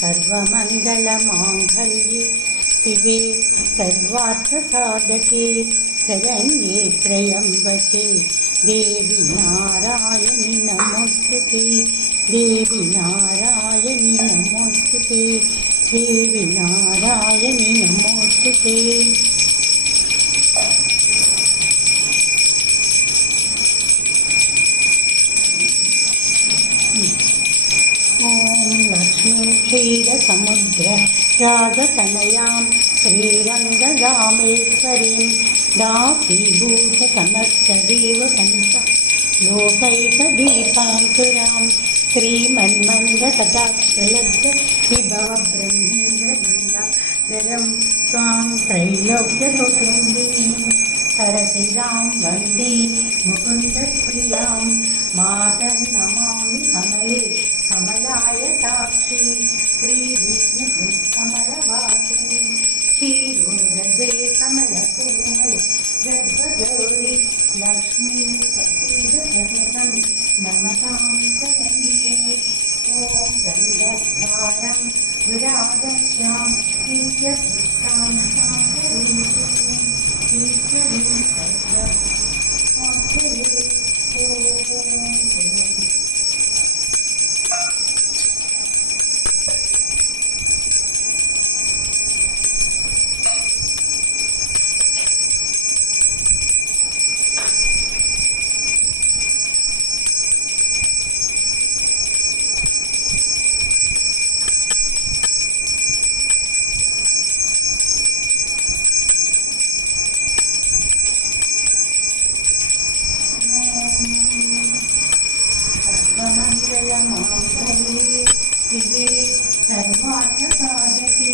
सर्वमङ्गलमाङ्गल्ये शिवे सर्वार्थसाधके शरण्ये त्र्यम्बके देवी नारायणि नमोस्तुते देवी नारायणि नमोस्तुते देवी नारायणि नमोस्तुते। ॐ लक्ष्मीं क्षीरसमुद्र रागतनयां श्रीरङ्गदामेश्वरीं दासीभूतसमस्तदेवकन्ता लोकैकदीपाङ्कुरां श्रीमन्मन्दकटाक्षलब्धविभवब्रह्मेन्द्रगङ्गाधरं त्वां त्रैलोक्यकुटुम्बिनीं सरसिजां वन्दे मुकुन्दप्रियां मातर्नमामि कमले कमलायताक्षी श्रीविष्णुकमलवासिनी क्षीरोदये कमलकोमल गर्भगौरी लक्ष्मी कपीरसहितं नमतां शरण्ये। ॐ गन्धद्वारं विराजस्यां दिव्यपुष्टां शान्तरीं ईश्वरीं सर्वमात्रये। सर्वमङ्गलमाङ्गल्ये शिवे सर्वार्थसाधके